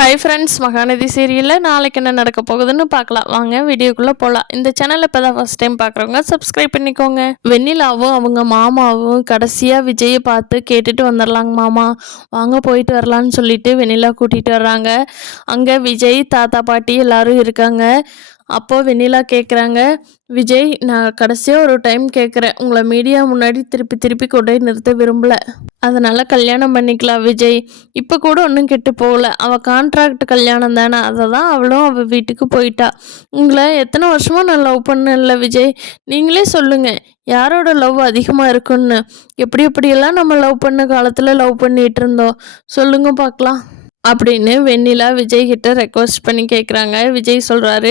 Hi friends, Mahanadi சீரியலில் நாளைக்கு என்ன நடக்க போகுதுன்னு பார்க்கலாம். வாங்க வீடியோக்குள்ளே போகலாம். இந்த சேனலை இப்போ தான் ஃபஸ்ட் டைம் பார்க்குறவங்க சப்ஸ்கிரைப் பண்ணிக்கோங்க. வெண்ணிலாவும் அவங்க மாமாவும் கடைசியாக விஜயை பார்த்து கேட்டுட்டு வந்துடலாங்க மாமா, வாங்க போயிட்டு வரலான்னு சொல்லிட்டு வெண்ணிலா கூட்டிகிட்டு வர்றாங்க. அங்கே விஜய் தாத்தா பாட்டி எல்லாரும் இருக்காங்க. அப்போது வெண்ணிலா கேட்குறாங்க, விஜய் நான் கடைசியாக ஒரு டைம் கேட்குறேன், உங்களை மீடியா முன்னாடி திருப்பி திருப்பி கொண்டு நிறுத்த விரும்பலை, அதனால் கல்யாணம் பண்ணிக்கலாம் விஜய். இப்போ கூட ஒன்றும் கெட்டு போகல, அவள் கான்ட்ராக்ட் கல்யாணம் தானே, அதை தான் அவளும் அவள் வீட்டுக்கு போயிட்டா. உங்களை எத்தனை வருஷமாக நான் லவ் பண்ணல விஜய், நீங்களே சொல்லுங்கள் யாரோட லவ் அதிகமாக இருக்குன்னு. எப்படியெல்லாம் நம்ம லவ் பண்ண காலத்தில் லவ் பண்ணிகிட்டு இருந்தோம் சொல்லுங்க பார்க்கலாம் அப்படின்னு வெண்ணிலா விஜய் கிட்ட ரெக்வஸ்ட் பண்ணி கேட்குறாங்க. விஜய் சொல்கிறாரு,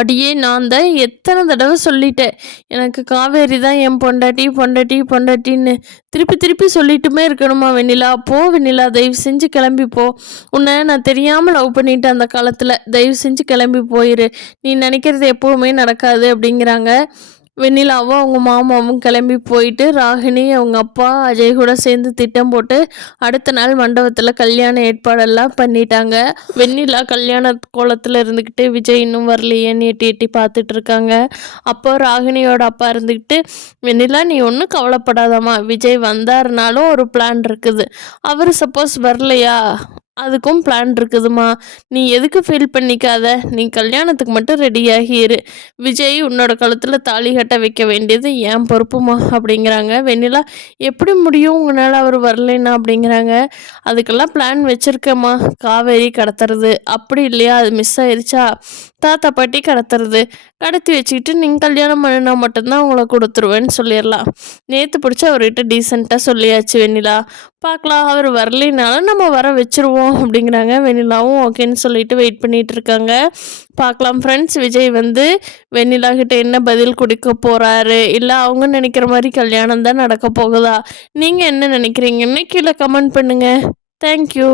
அடியே நான் தான் எத்தனை தடவை சொல்லிட்டேன், எனக்கு காவேரி தான் என் பொண்டாட்டி பொண்டாட்டி பொண்டாட்டின்னு திருப்பி திருப்பி சொல்லிட்டுமே இருக்கணுமா வெண்ணிலா? போ வெண்ணிலா, தயவு செஞ்சு கிளம்பிப்போ. உன்னை நான் தெரியாமல் லவ் பண்ணிட்டேன் அந்த காலத்தில், தயவு செஞ்சு கிளம்பி போயிரு, நீ நினைக்கிறது எப்போவுமே நடக்காது அப்படிங்கிறாங்க. வெண்ணிலாவும் அவங்க மாமாவும் கிளம்பி போயிட்டு ராகினி அவங்க அப்பா அஜய் கூட சேர்ந்து திட்டம் போட்டு அடுத்த நாள் மண்டபத்தில் கல்யாண ஏற்பாடெல்லாம் பண்ணிட்டாங்க. வெண்ணிலா கல்யாண கோலத்தில் இருந்துக்கிட்டு விஜய் இன்னும் வரலையேன்னு எட்டி எட்டி பார்த்துட்டு இருக்காங்க. அப்போ ராகினியோட அப்பா இருந்துக்கிட்டு, வெண்ணிலா நீ ஒன்றும் கவலைப்படாதம்மா, விஜய் வந்தாருனாலும் ஒரு பிளான் இருக்குது, அவர் சப்போஸ் வரலையா அதுக்கும் பிளான் இருக்குதுமா, நீ எதுக்கு ஃபீல் பண்ணிக்காத, நீ கல்யாணத்துக்கு மட்டும் ரெடியாகி இரு, விஜய் உன்னோட கழுத்தில் தாலி கட்ட வைக்க வேண்டியது என் பொறுப்புமா அப்படிங்கிறாங்க. வெண்ணிலா எப்படி முடியும் உங்களால் அவர் வரலைன்னா அப்படிங்கிறாங்க. அதுக்கெல்லாம் பிளான் வச்சுருக்கேம்மா, காவேரி கடத்துறது, அப்படி இல்லையா அது மிஸ் ஆயிடுச்சா தாத்தா பாட்டி கடத்துறது, கடத்தி வச்சுக்கிட்டு நீங்கள் கல்யாணம் பண்ணினா மட்டும்தான் உங்களை கொடுத்துருவேன்னு சொல்லிடலாம். நேற்று பிடிச்ச அவர்கிட்ட டீசெண்டாக சொல்லியாச்சு வெண்ணிலா, பார்க்கலாம் அவர் வரலினாலும் நம்ம வர வச்சுருவோம் அப்படிங்கிறாங்க. வெண்ணிலாவும் ஓகேன்னு சொல்லிட்டு வெயிட் பண்ணிகிட்டு இருக்காங்க. பார்க்கலாம் ஃப்ரெண்ட்ஸ், விஜய் வந்து வெண்ணிலா கிட்ட என்ன பதில் கொடுக்க போகிறாரு, இல்லை அவங்க நினைக்கிற மாதிரி கல்யாணம் தான் நடக்க போகுதா, நீங்கள் என்ன நினைக்கிறீங்கன்னு கீழே கமெண்ட் பண்ணுங்கள். தேங்க்யூ.